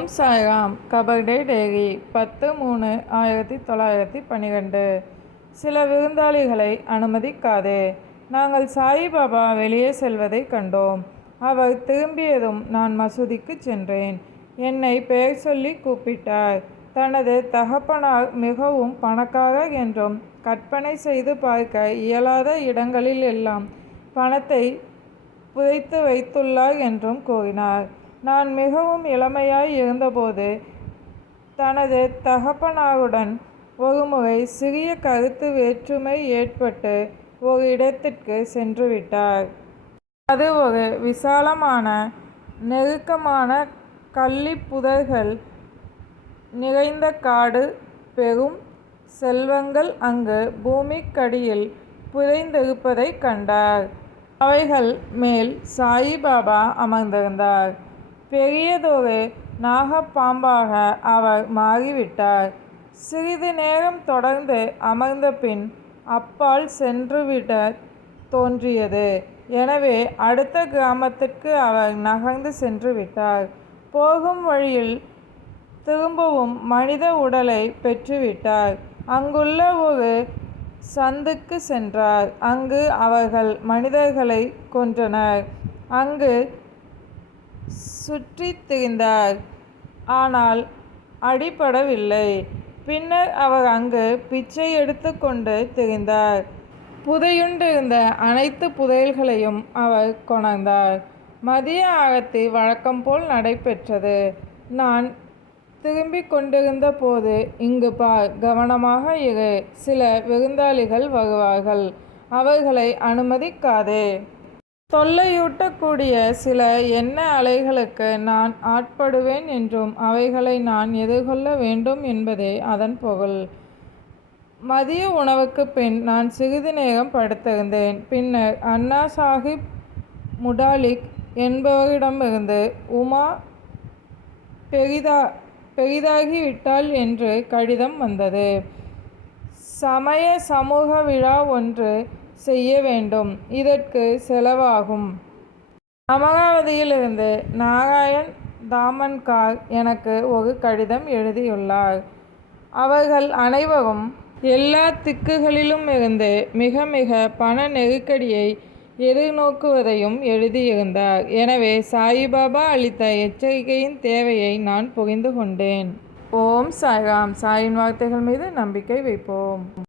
ஓம் சாய்ராம். கபர்டே டேரி பத்து மூணு ஆயிரத்தி தொள்ளாயிரத்தி பன்னிரெண்டு சில விருந்தாளிகளை அனுமதிக்காதே. நாங்கள் சாய்பாபா வெளியே செல்வதை கண்டோம். அவர் திரும்பியதும் நான் மசூதிக்கு சென்றேன். என்னை பெயர் சொல்லி கூப்பிட்டார். தனது தகப்பனார் மிகவும் பணக்காரர் என்றும் கற்பனை செய்து பார்க்க இயலாத இடங்களில் எல்லாம் பணத்தை புதைத்து வைத்துள்ளார் என்றும் கூறினார். நான் மிகவும் இளமையாய் இருந்தபோது தனது தகப்பனாருடன் ஒருமுறை சிறிய கருத்து வேற்றுமை ஏற்பட்டு ஒரு இடத்திற்கு சென்றுவிட்டார் அது ஒரு விசாலமான நெருக்கமான கள்ளிப்புதர்கள் நிறைந்த காடு பெரும் செல்வங்கள் அங்கு பூமிக்கடியில் புதைந்திருப்பதைக் கண்டார். அவைகள் மேல் சாயிபாபா அமர்ந்திருந்தார். பெரியதொரு நாகப்பாம்பாக அவர் மாறிவிட்டார். சிறிது நேரம் தொடர்ந்து அமர்ந்த பின் அப்பால் சென்றுவிட தோன்றியது. எனவே அடுத்த கிராமத்திற்கு அவர் நகர்ந்து சென்று விட்டார் போகும் வழியில் திரும்பவும் மனித உடலை பெற்றுவிட்டார். அங்குள்ள ஒரு சந்துக்கு சென்றார். அங்கு அவர்கள் மனிதர்களை கொன்றனர். அங்கு சுற்றித் திரிந்தார் ஆனால் அடிபடவில்லை. பின்னர் அவர் அங்கு பிச்சை எடுத்து கொண்டு திரிந்தார். புதையுண்டிருந்த அனைத்து புதையல்களையும் அவர் கொணர்ந்தார். மதிய ஆரத்தி வழக்கம் போல் நடைபெற்றது. நான் திரும்பிக் கொண்டிருந்த போது இங்கு பார் கவனமாக இரு. சில விருந்தாளிகள் வருவார்கள். அவர்களை அனுமதிக்காதே. தொல்லையூட்டக்கூடிய சில எண்ண அலைகளுக்கு நான் ஆட்படுவேன் என்றும் அவைகளை நான் எதிர்கொள்ள வேண்டும் என்பதே அதன் பொருள். மதிய உணவுக்குப் பின் நான் சிறிது நேரம் படுத்திருந்தேன். பின்னர் அண்ணா சாஹிப் முடாலிக் என்பவரிடமிருந்து உமா பெரிதா பெரிதாகிவிட்டாள் என்று கடிதம் வந்தது. சமய சமூக விழா ஒன்று செய்ய வேண்டும். இதற்கு செலவாகும். அமராவதியிலிருந்து நாராயண் தாமன்கார் எனக்கு ஒரு கடிதம் எழுதியுள்ளார். அவர்கள் அனைவரும் எல்லா திக்குகளிலும் இருந்து மிக மிக பண நெருக்கடியை எதிர்நோக்குவதையும் எழுதியிருந்தார். எனவே சாயிபாபா அளித்த எச்சரிக்கையின் தேவையை நான் புரிந்து கொண்டேன். ஓம் சாய்ராம். சாயின் வார்த்தைகள் மீது நம்பிக்கை வைப்போம்.